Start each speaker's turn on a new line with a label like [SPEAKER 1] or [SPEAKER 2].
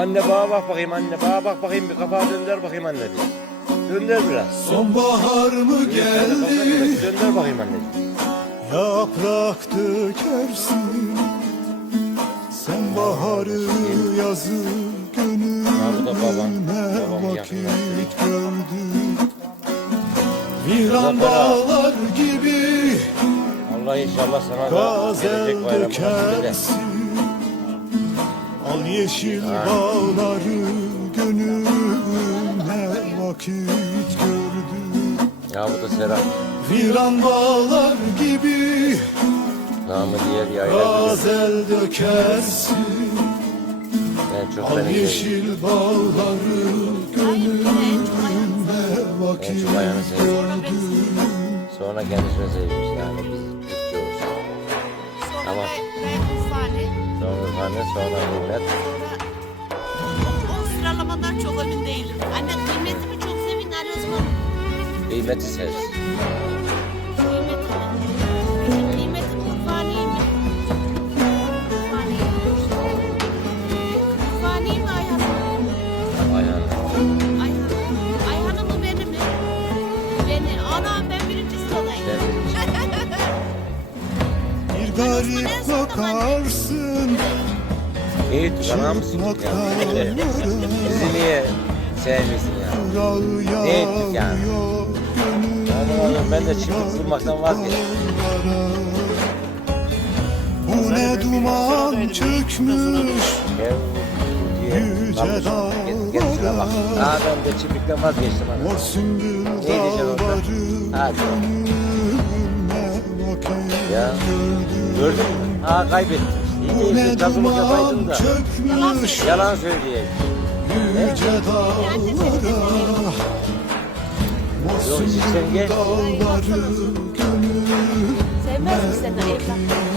[SPEAKER 1] Anne bana bak bakayım anne bana bak bakayım bir kapağı döndür bakayım anne diyor. Döndür biraz.
[SPEAKER 2] Sonbahar mı geldi?
[SPEAKER 1] Döndür bakayım anneciğim.
[SPEAKER 2] Yaprak dökersin. Sen baharı yazı gönlüme vakit gördüm Viran bağlar gibi
[SPEAKER 1] Allah inşallah sana da gelecek
[SPEAKER 2] dökersin Al yeşil bağları gönlüme vakit gördüm
[SPEAKER 1] Ya bu da Serap.
[SPEAKER 2] Viran bağlar gibi
[SPEAKER 1] Namı diğer yayla.
[SPEAKER 2] Gazel dökersin
[SPEAKER 1] En çok
[SPEAKER 2] Al yeşil bağları gönlüme vakit gördüm
[SPEAKER 1] Sonra kendisine sevmiş yani biz.
[SPEAKER 3] Sonra
[SPEAKER 1] Tamam.
[SPEAKER 3] Ufane.
[SPEAKER 1] Sonra anne sonra millet.
[SPEAKER 3] O, o sıralamadan çok emin değilim. Anne kıymetimi çok sevin arıyorsun.
[SPEAKER 1] Kıymeti sevsin.
[SPEAKER 3] Kıymetimi. Kıymetim mi Ayhan'ı mı?
[SPEAKER 1] Ayağını.
[SPEAKER 3] Ayhan.
[SPEAKER 2] Garip bakarsın
[SPEAKER 1] İyi mısın?
[SPEAKER 2] Çıplaklarlara
[SPEAKER 1] Bizi niye sevmiyorsun ya? Ne ettik yani? Aman oğlum ben de çiftlik kurmaktan vazgeçtim.
[SPEAKER 2] Bu ne duman çökmüş
[SPEAKER 1] Gel.
[SPEAKER 2] Yüce dağlara.
[SPEAKER 1] Aa ben de çiftlikten vazgeçtim
[SPEAKER 2] sümbül
[SPEAKER 1] diyeceksin orada? Hadi. Ya. Gördün mü? Aa kaybettim. İyi
[SPEAKER 2] Bu ne
[SPEAKER 1] değilsin. Kazımı yapaydın
[SPEAKER 2] duman
[SPEAKER 1] da.
[SPEAKER 2] çökmüş
[SPEAKER 1] Yalan söyleyeyim.
[SPEAKER 2] Yüce dağlara
[SPEAKER 1] Yok, sen gel.
[SPEAKER 3] Sevmez misin sen evlat?